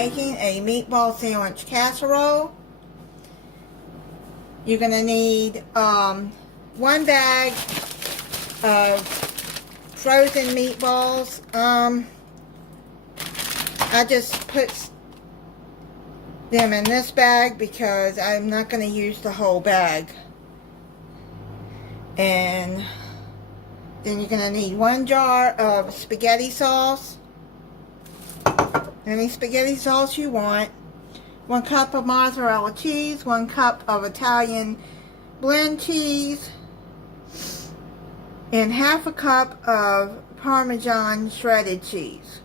making a meatball sandwich casserole. You're going to need 1 bag of frozen meatballs. I just put them in this bag because I'm not going to use the whole bag. And then you're going to need 1 jar of spaghetti sauce. Any spaghetti sauce you want. 1 cup of mozzarella cheese. 1 cup of Italian blend cheese. And half a cup of Parmesan shredded cheese.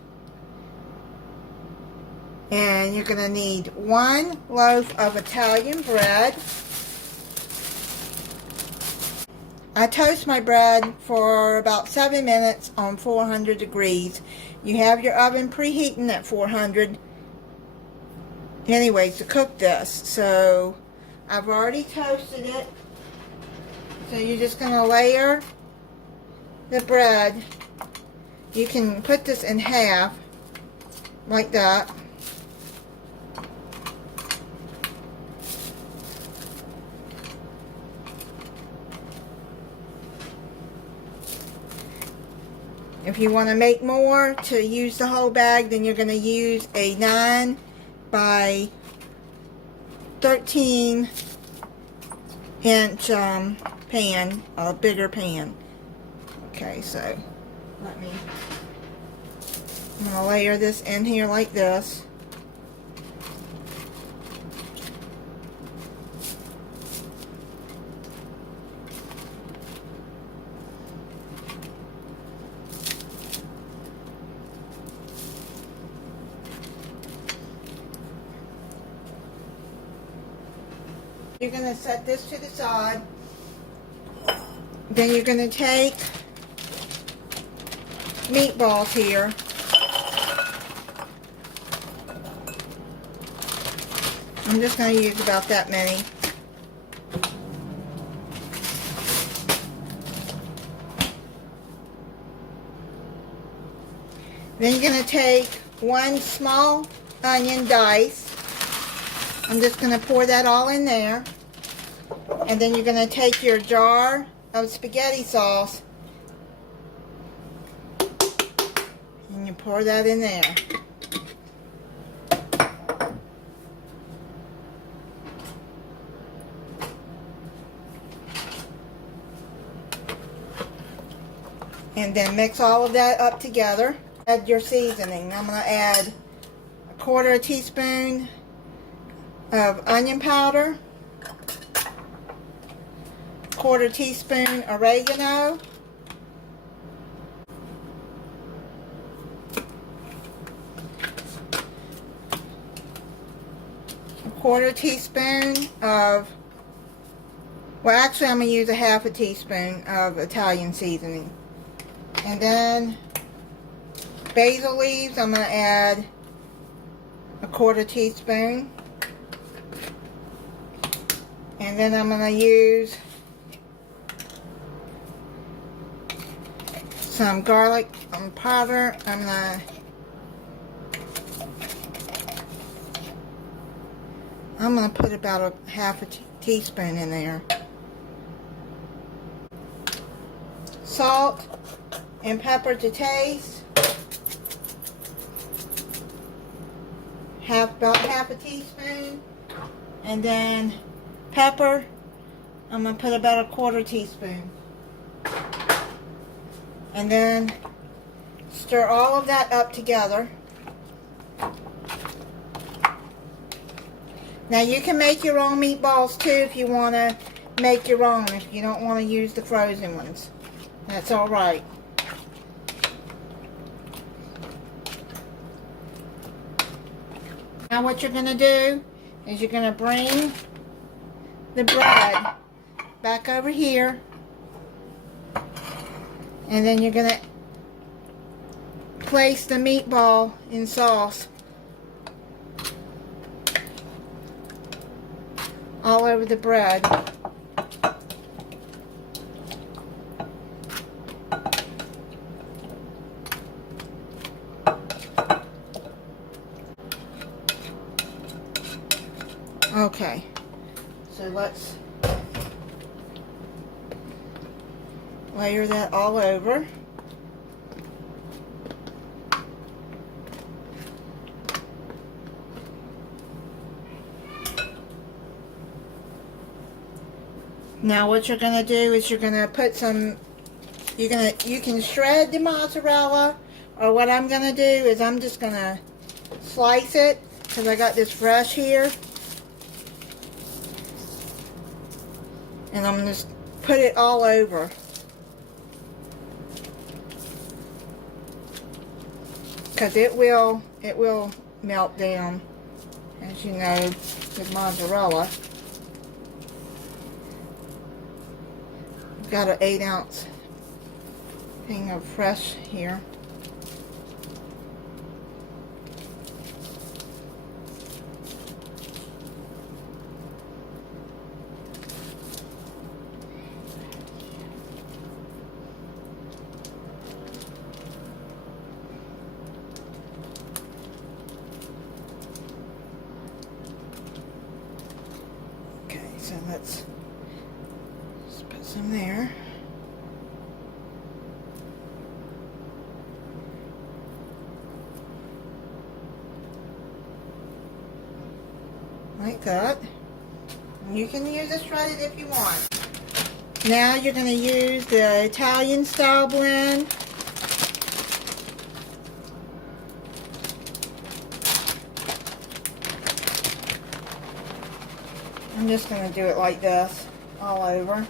And you're going to need 1 loaf of Italian bread. I toast my bread for about 7 minutes on 400 degrees. You have your oven preheating at 400 anyways to cook this. So I've already toasted it. So you're just going to layer the bread. You can put this in half like that. If you want to make more to use the whole bag, then you're going to use a 9 by 13 inch pan, a bigger pan. Okay, so I'm going to layer this in here like this. You're going to set this to the side. Then you're going to take meatballs here. I'm just going to use about that many. Then you're going to take 1 small onion dice. I'm just going to pour that all in there. And then you're going to take your jar of spaghetti sauce and you pour that in there. And then mix all of that up together. Add your seasoning. I'm going to add 1/4 teaspoon of onion powder, 1/4 teaspoon oregano, 1/4 teaspoon of, well actually I'm going to use a 1/2 teaspoon of Italian seasoning. And then basil leaves, I'm going to add 1/4 teaspoon. And then I'm going to use some garlic powder. I'm going to put about a 1/2 teaspoon in there. Salt and pepper to taste. About 1/2 teaspoon. And then pepper, I'm going to put about 1/4 teaspoon. And then stir all of that up together. Now you can make your own meatballs too if you want to make your own, if you don't want to use the frozen ones. That's alright. Now what you're going to do is you're going to bring the bread back over here, and then you're going to place the meatball in sauce all over the bread. Okay, so let's layer that all over. Now what you're gonna do is you're gonna put some, you can shred the mozzarella, or what I'm gonna do is I'm just gonna slice it, because I got this fresh here, and I'm just put it all over. Because it will melt down, as you know, with mozzarella. Got an 8-ounce thing of fresh here. Okay, so let's put some there. Like that. And you can use a shredded if you want. Now you're going to use the Italian style blend. I'm just going to do it like this all over.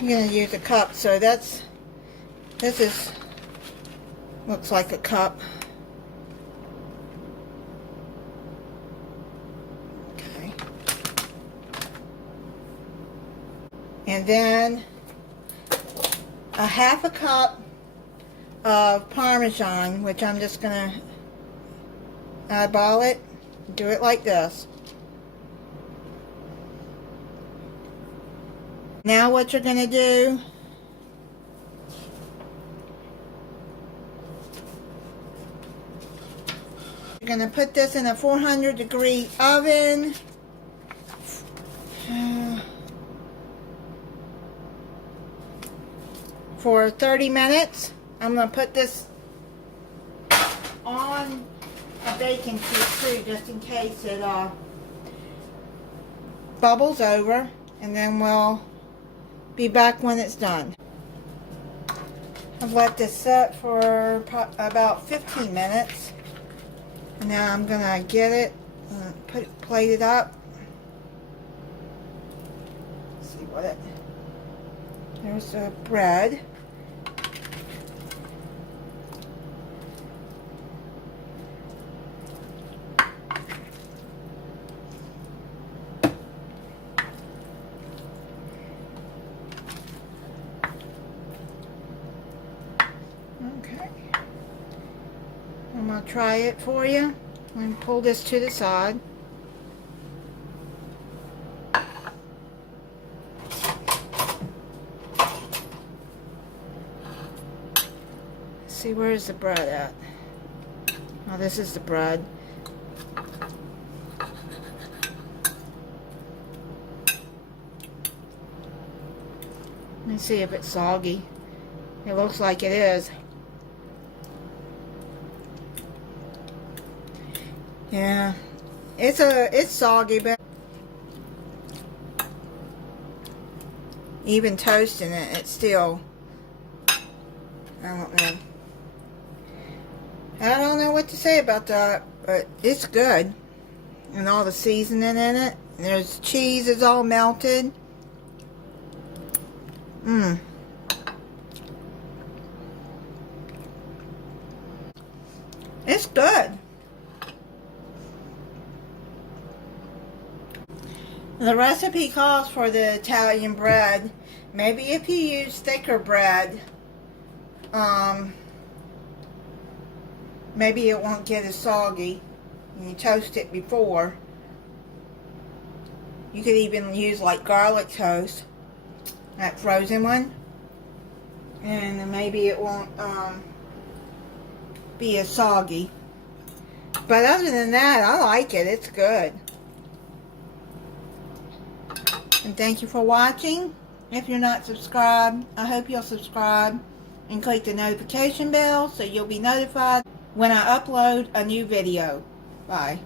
You're going to use a cup, so this looks like a cup. Okay. And then a half a cup of Parmesan, which I'm just going to eyeball it, do it like this. Now what you're going to do, you're going to put this in a 400-degree oven for 30 minutes. I'm going to put this on a baking sheet too, just in case it bubbles over, and then we'll be back when it's done. I've let this set for about 15 minutes. Now I'm gonna get it, plate it up. Let's see what it. There's the bread. Okay. I'm going to try it for you. I'm going to pull this to the side. See, where's the bread at? Oh, this is the bread. Let me see if it's soggy. It looks like it is. Yeah, it's soggy, but even toasting it, it's still, I don't know what to say about that, but it's good. And all the seasoning in it. And there's cheese is all melted. It's good. The recipe calls for the Italian bread. Maybe if you use thicker bread, maybe it won't get as soggy and you toast it before. You could even use like garlic toast, that frozen one. and then maybe it won't be as soggy. But other than that, I like it. It's good. And thank you for watching. If you're not subscribed, I hope you'll subscribe and click the notification bell so you'll be notified when I upload a new video. Bye.